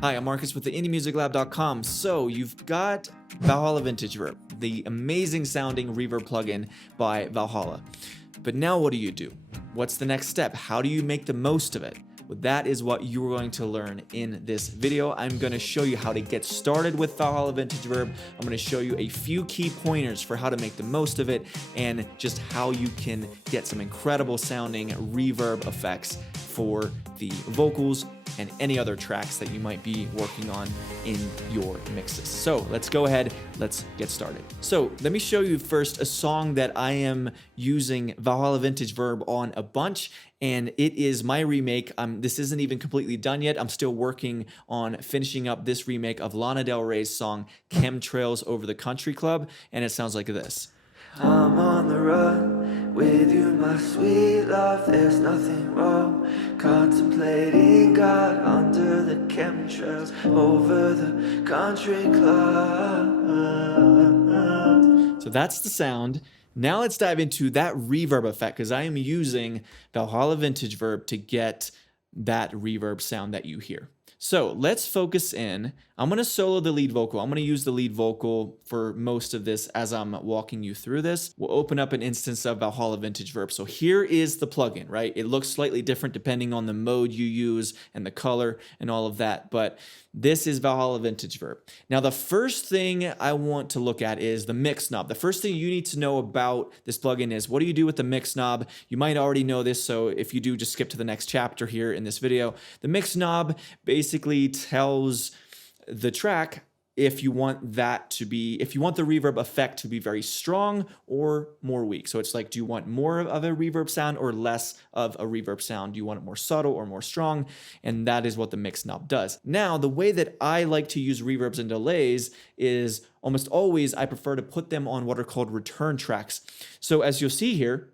Hi, I'm Marcus with the IndieMusicLab.com. So you've got Valhalla VintageVerb, the amazing sounding reverb plugin by Valhalla. But now what do? What's the next step? How do you make the most of it? Well, that is what you're going to learn in this video. I'm going to show you how to get started with Valhalla VintageVerb. I'm going to show you a few key pointers for how to make the most of it and just how you can get some incredible sounding reverb effects for the vocals and any other tracks that you might be working on in your mixes. So let's go ahead, let's get started. So let me show you first a song that I am using Valhalla VintageVerb on a bunch, and it is my remake. This isn't even completely done yet. I'm still working on finishing up this remake of Lana Del Rey's song Chemtrails Over the Country Club, and it sounds like this. I'm on the run with you, my sweet love, there's nothing wrong. Contemplating God under the chemtrails over the country club. So that's the sound. Now let's dive into that reverb effect, because I am using Valhalla VintageVerb to get that reverb sound that you hear. So let's focus in. I'm going to solo the lead vocal. I'm going to use the lead vocal for most of this as I'm walking you through this. We'll open up an instance of Valhalla VintageVerb. So here is the plugin, right? It looks slightly different depending on the mode you use and the color and all of that, but this is Valhalla VintageVerb. Now, the first thing I want to look at is the mix knob. The first thing you need to know about this plugin is what do you do with the mix knob? You might already know this, so if you do, just skip to the next chapter here in this video. The mix knob basically tells the track if you want the reverb effect to be very strong or more weak. So it's like, do you want more of a reverb sound or less of a reverb sound? Do you want it more subtle or more strong? And that is what the mix knob does. Now, the way that I like to use reverbs and delays is almost always I prefer to put them on what are called return tracks. So as you'll see here,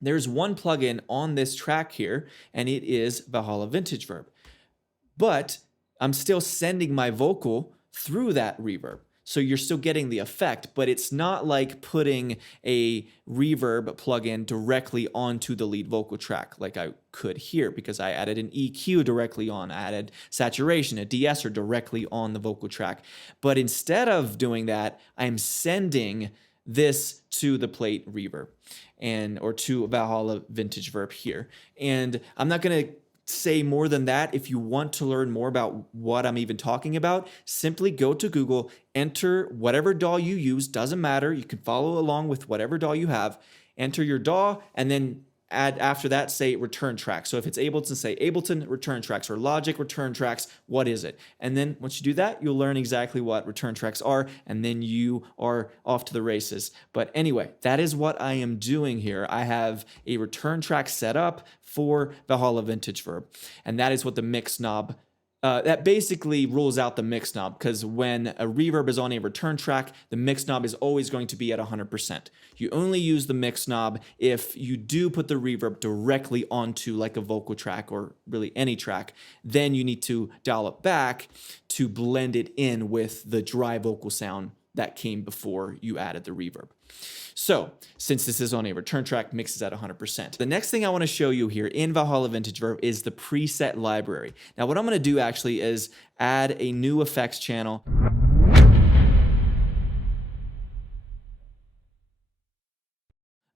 there's one plugin on this track here, and it is Valhalla VintageVerb. But I'm still sending my vocal through that reverb. So you're still getting the effect, but it's not like putting a reverb plugin directly onto the lead vocal track like I could here, because I added an EQ directly on, I added saturation, a de-esser directly on the vocal track. But instead of doing that, I'm sending this to the plate reverb or to Valhalla VintageVerb here. And I'm not going to say more than that. If you want to learn more about what I'm even talking about, simply go to Google, enter whatever DAW you use, doesn't matter. You can follow along with whatever DAW you have, enter your DAW, and then add after that, say return tracks. So if it's Ableton, say Ableton return tracks or Logic return tracks, what is it? And then once you do that, you'll learn exactly what return tracks are, and then you are off to the races. But anyway, that is what I am doing here. I have a return track set up for Valhalla VintageVerb, and that is what the mix knob that basically rules out the mix knob, because when a reverb is on a return track, the mix knob is always going to be at 100%. You only use the mix knob if you do put the reverb directly onto like a vocal track or really any track. Then you need to dial it back to blend it in with the dry vocal sound that came before you added the reverb. So since this is on a return track, mix is at 100%. The next thing I want to show you here in Valhalla VintageVerb is the preset library. Now what I'm going to do actually is add a new effects channel. I'm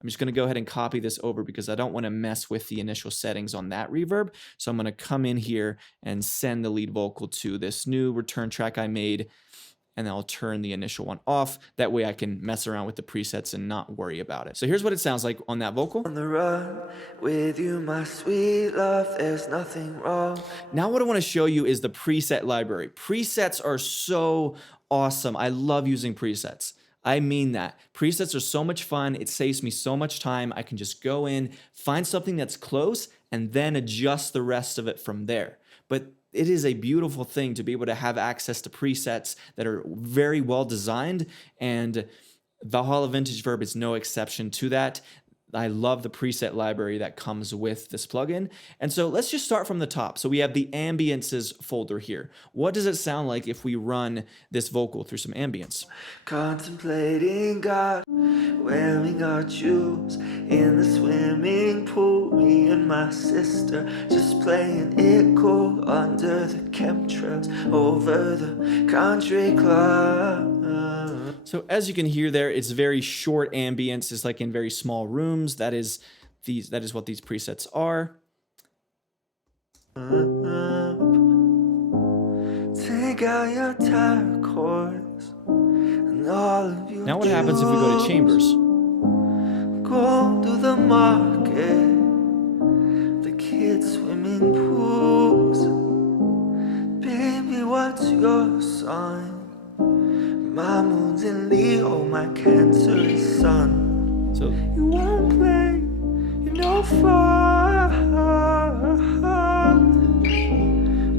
just going to go ahead and copy this over because I don't want to mess with the initial settings on that reverb. So I'm going to come in here and send the lead vocal to this new return track I made, and I'll turn the initial one off. That way I can mess around with the presets and not worry about it. So here's what it sounds like on that vocal. On the run with you, my sweet love, there's nothing wrong. Now what I want to show you is the preset library. Presets are so awesome. I love using presets. I mean that. Presets are so much fun. It saves me so much time. I can just go in, find something that's close, and then adjust the rest of it from there. But it is a beautiful thing to be able to have access to presets that are very well designed, and Valhalla VintageVerb is no exception to that. I love the preset library that comes with this plugin. And so let's just start from the top. So we have the ambiences folder here. What does it sound like if we run this vocal through some ambience? Contemplating God, wearing our jewels in the swimming pool. Me and my sister just playing it cool under the chemtrails over the country club. So as you can hear there, it's very short ambience. It's like in very small rooms. That is what these presets are. Take out your turquoise and all of your Now what happens if we go to chambers? Go to the market, the kids' swimming pools. Baby, what's your sign? My moon's in Leo, my Cancer is Sun. So you won't play, you know fun.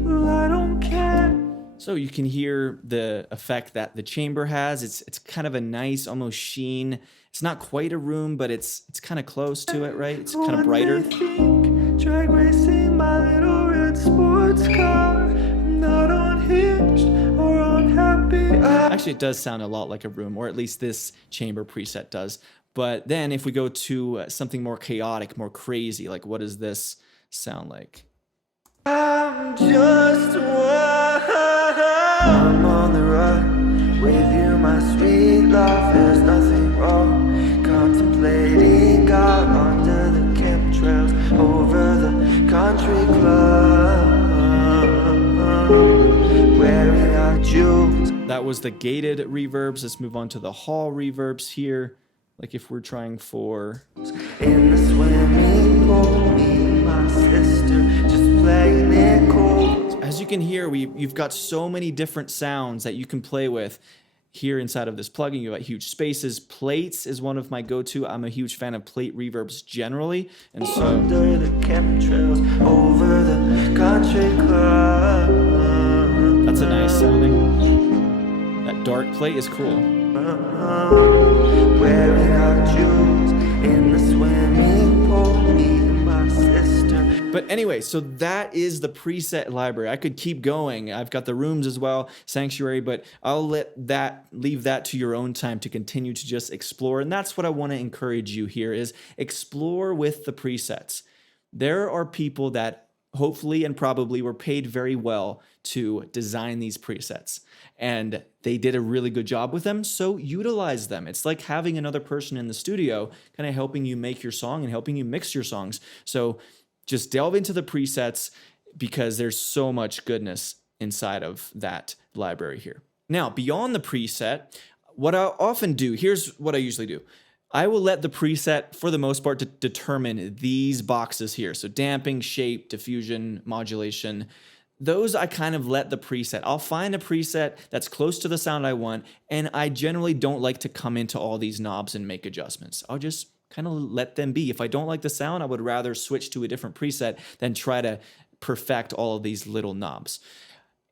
Well, I don't care. So you can hear the effect that the chamber has. It's kind of a nice, almost sheen. It's not quite a room, but it's kind of close to it, right? It's kind of brighter. Drag racing my little red sports car. I'm not unhinged or unhappy. Actually, it does sound a lot like a room, or at least this chamber preset does. But then if we go to something more chaotic, more crazy, like what does this sound like? I'm just I'm on the run with you, my sweet love. There's nothing wrong. Contemplating God under the chemtrails over the country club. Wearing our jewels. That was the gated reverbs. Let's move on to the hall reverbs here. Like if we're trying for... In the swimming pool, me and my sister just playing it cool. As you can hear, you've got so many different sounds that you can play with here inside of this plugin. You've got huge spaces. Plates is one of my go-to. I'm a huge fan of plate reverbs generally. And so... Under the chemtrails, over the country club. That's a nice sounding. That dark plate is cool. Wearing our jewels in the swimming pool, me and my sister. But anyway, so that is the preset library. I could keep going. I've got the rooms as well, Sanctuary, but I'll leave that to your own time to continue to just explore. And that's what I want to encourage you here is explore with the presets. There are people that hopefully and probably were paid very well to design these presets. And they did a really good job with them, so utilize them. It's like having another person in the studio kind of helping you make your song and helping you mix your songs. So just delve into the presets because there's so much goodness inside of that library here. Now, beyond the preset, what I often do, here's what I usually do. I will let the preset, for the most part, to determine these boxes here. So damping, shape, diffusion, modulation. Those I kind of let the preset. I'll find a preset that's close to the sound I want, and I generally don't like to come into all these knobs and make adjustments. I'll just kind of let them be. If I don't like the sound, I would rather switch to a different preset than try to perfect all of these little knobs.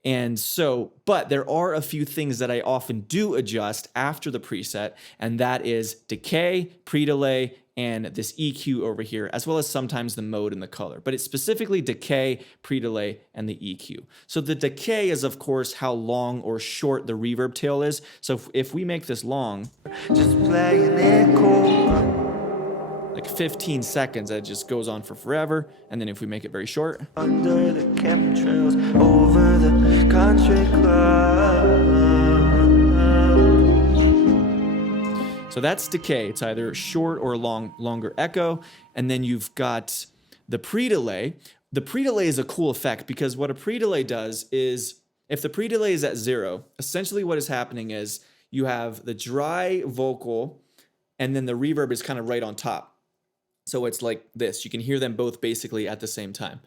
And so, but there are a few things that I often do adjust after the preset, and that is decay, pre-delay, and this EQ over here, as well as sometimes the mode and the color. But it's specifically decay, pre-delay, and the EQ. So the decay is, of course, how long or short the reverb tail is. So if we make this long, just playing it cool. Like 15 seconds, that just goes on for forever. And then if we make it very short, under the chemtrails, over the country club. So that's decay. It's either short or longer echo. And then you've got the pre-delay. The pre-delay is a cool effect because what a pre-delay does is, if the pre-delay is at 0, essentially what is happening is you have the dry vocal and then the reverb is kind of right on top. So it's like this. You can hear them both basically at the same time.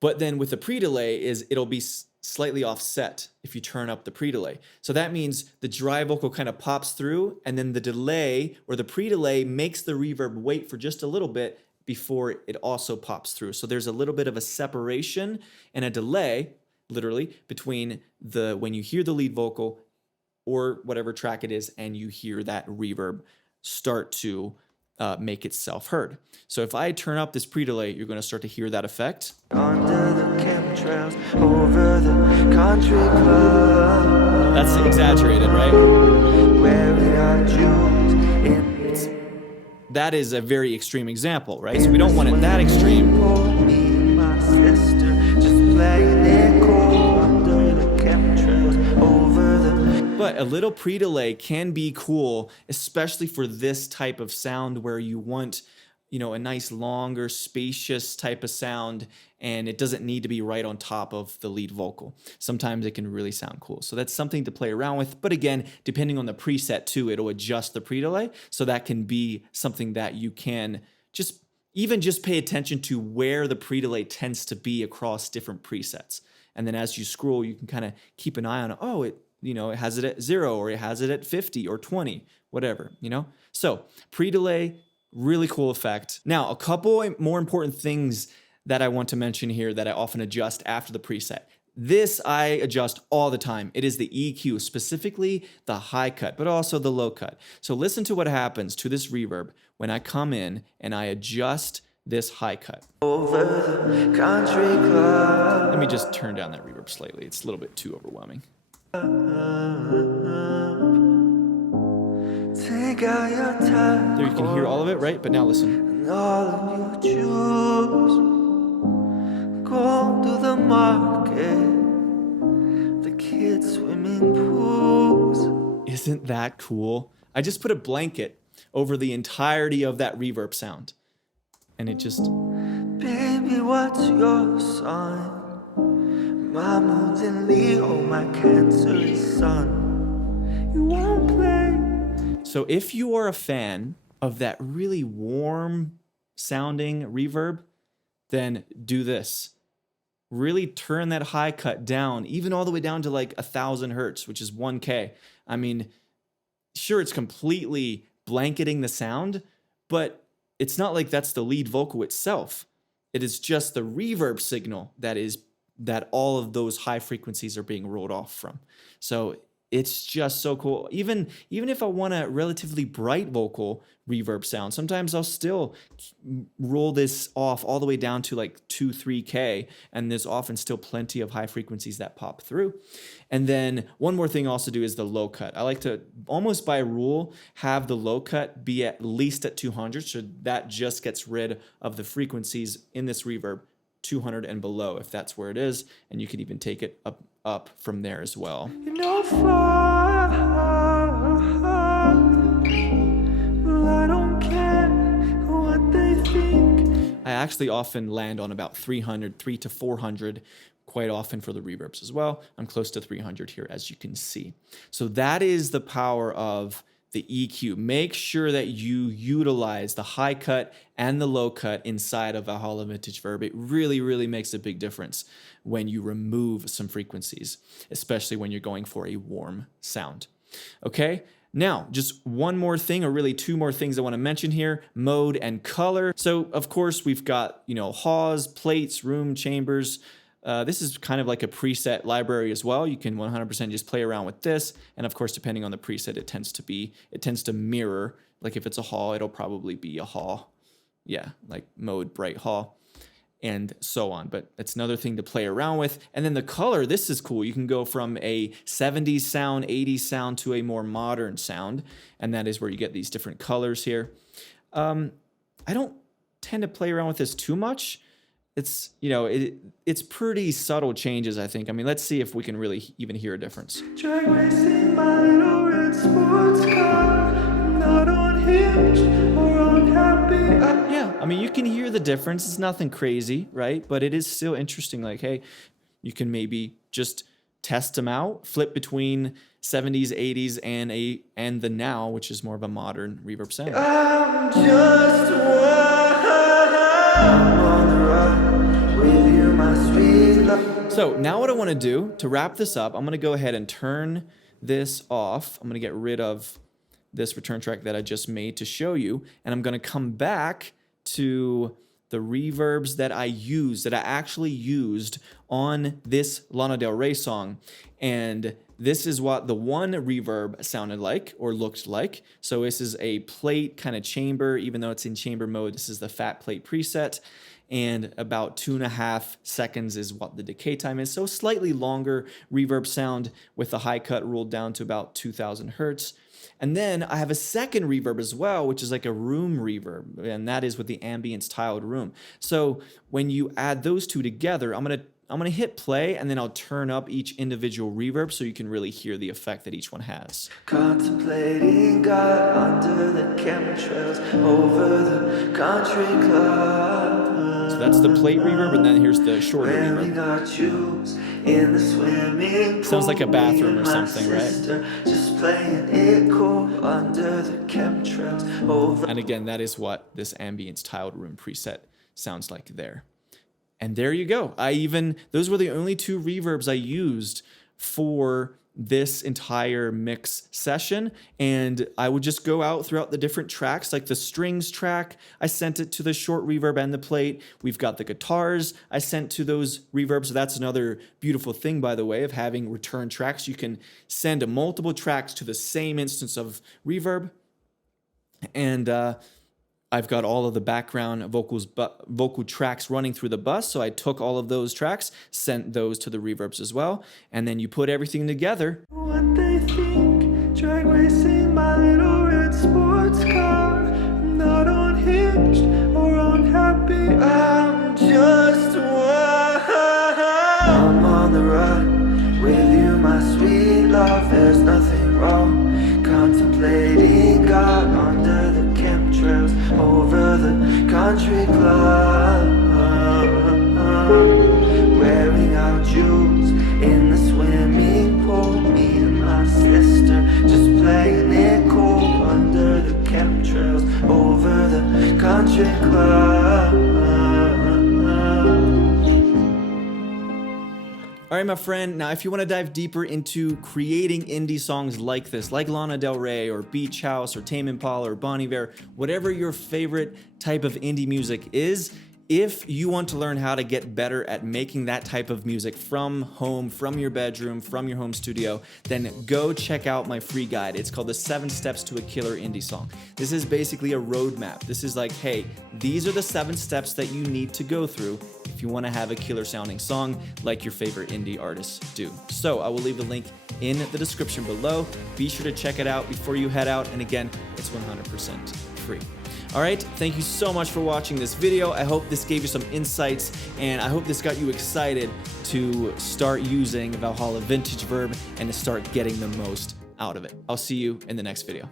But then with the pre-delay it'll be slightly offset if you turn up the pre-delay. So that means the dry vocal kind of pops through, and then the delay or the pre-delay makes the reverb wait for just a little bit before it also pops through. So there's a little bit of a separation and a delay, literally, between when you hear the lead vocal or whatever track it is and you hear that reverb start to make itself heard. So if I turn up this pre-delay, you're going to start to hear that effect. Under the chemtrails, over the country club. That's exaggerated, right? Wearing our jewels in That is a very extreme example, right? So we don't want it that extreme. me and my sister just playing it cool under the chemtrails, over the But a little pre-delay can be cool, especially for this type of sound where you want, you know, a nice longer, spacious type of sound, and it doesn't need to be right on top of the lead vocal. Sometimes it can really sound cool. So that's something to play around with. But again, depending on the preset too, it'll adjust the pre-delay. So that can be something that you can just pay attention to where the pre-delay tends to be across different presets. And then as you scroll, you can kind of keep an eye on, oh, it has it at 0, or it has it at 50 or 20, whatever, you know? So pre-delay, really cool effect. Now, a couple more important things that I want to mention here that I often adjust after the preset. This I adjust all the time. It is the EQ, specifically the high cut, but also the low cut. So listen to what happens to this reverb when I come in and I adjust this high cut. over the country club. Let me just turn down that reverb slightly. It's a little bit too overwhelming. Take out your time. There you can hear all of it, right? But now listen. And all of your jewels. Go to the market, the kids' swimming pools. Isn't that cool? I just put a blanket over the entirety of that reverb sound. And it just... Baby, what's your sign? My moon's in Leo, my Cancer is sun. You won't play. So if you are a fan of that really warm sounding reverb, then do this. Really turn that high cut down, even all the way down to like 1,000 hertz, which is 1K. I mean, sure, it's completely blanketing the sound, but it's not like that's the lead vocal itself. It is just the reverb signal that all of those high frequencies are being rolled off from. So it's just so cool. Even if I want a relatively bright vocal reverb sound, sometimes I'll still roll this off all the way down to like 2-3K, and there's often still plenty of high frequencies that pop through. And then one more thing I also do is the low cut. I like to, almost by rule, have the low cut be at least at 200, so that just gets rid of the frequencies in this reverb 200 and below, if that's where it is, and you can even take it up from there as well. You know, far, well, I don't care what they think. I actually often land on about 300 to 400 quite often for the reverbs as well. I'm close to 300 here, as you can see. So that is the power of the EQ. Make sure that you utilize the high cut and the low cut inside of Valhalla VintageVerb. It really, really makes a big difference when you remove some frequencies, especially when you're going for a warm sound. Okay? Now, just one more thing, or really two more things I want to mention here, mode and color. So, of course, we've got, haws, plates, room, chambers. This is kind of like a preset library as well. You can 100% just play around with this. And of course, depending on the preset, it tends to mirror. Like if it's a haw, it'll probably be a haw. Yeah, like mode, bright haw, and so on. But it's another thing to play around with. And then the color, this is cool. You can go from a 70s sound, 80s sound to a more modern sound. And that is where you get these different colors here. I don't tend to play around with this too much. It's, it's pretty subtle changes, I think. I mean, let's see if we can really even hear a difference. Drag racing my little red sports car, not on Hinge or on Happy. Yeah, I mean, you can hear the difference. It's nothing crazy, right? But it is still interesting. Like, hey, you can maybe just test them out, flip between 70s, 80s, and the now, which is more of a modern reverb sound. I'm just on the run with you, my sweet love. So now what I want to do to wrap this up, I'm going to go ahead and turn this off. I'm going to get rid of this return track that I just made to show you, and I'm going to come back to the reverbs that I actually used on this Lana Del Rey song. And this is what the one reverb sounded like or looked like. So this is a plate kind of chamber, even though it's in chamber mode, this is the fat plate preset. And about 2.5 seconds is what the decay time is. So slightly longer reverb sound with the high cut ruled down to about 2000 hertz. And then I have a second reverb as well, which is like a room reverb, and that is with the ambience tiled room. So when you add those two together, I'm gonna hit play, and then I'll turn up each individual reverb so you can really hear the effect that each one has. Contemplating God under the chemtrails over the country club. So that's the plate reverb, and then here's the shorter reverb. In the swimming pool, sounds like a bathroom or something, right? Just playing it cool under the chemtrails over. And again, that is what this ambience tiled room preset sounds like there. And there you go. Those were the only two reverbs I used for this entire mix session. And I would just go out throughout the different tracks, like the strings track, I sent it to the short reverb and the plate. We've got the guitars I sent to those reverbs. So that's another beautiful thing, by the way, of having return tracks. You can send multiple tracks to the same instance of reverb. And I've got all of the background vocal tracks running through the bus. So I took all of those tracks, sent those to the reverbs as well. And then you put everything together. What they think, drag racing my little red sports car. I'm not unhinged or unhappy, I'm just one. I'm on the run with you, my sweet love, there's nothing wrong. Contemplating God under the chemtrails over the country club, wearing our jewels in the swimming pool. Me and my sister just playing it cool under the chemtrails over the country club. All right, my friend, now if you want to dive deeper into creating indie songs like this, like Lana Del Rey or Beach House or Tame Impala or Bon Iver, whatever your favorite type of indie music is, if you want to learn how to get better at making that type of music from home, from your bedroom, from your home studio, then go check out my free guide. It's called the 7 Steps to a Killer Indie Song. This is basically a roadmap. This is like, hey, these are the 7 steps that you need to go through if you want to have a killer sounding song like your favorite indie artists do. So I will leave the link in the description below. Be sure to check it out before you head out. And again, it's 100% free. All right, thank you so much for watching this video. I hope this gave you some insights, and I hope this got you excited to start using Valhalla VintageVerb and to start getting the most out of it. I'll see you in the next video.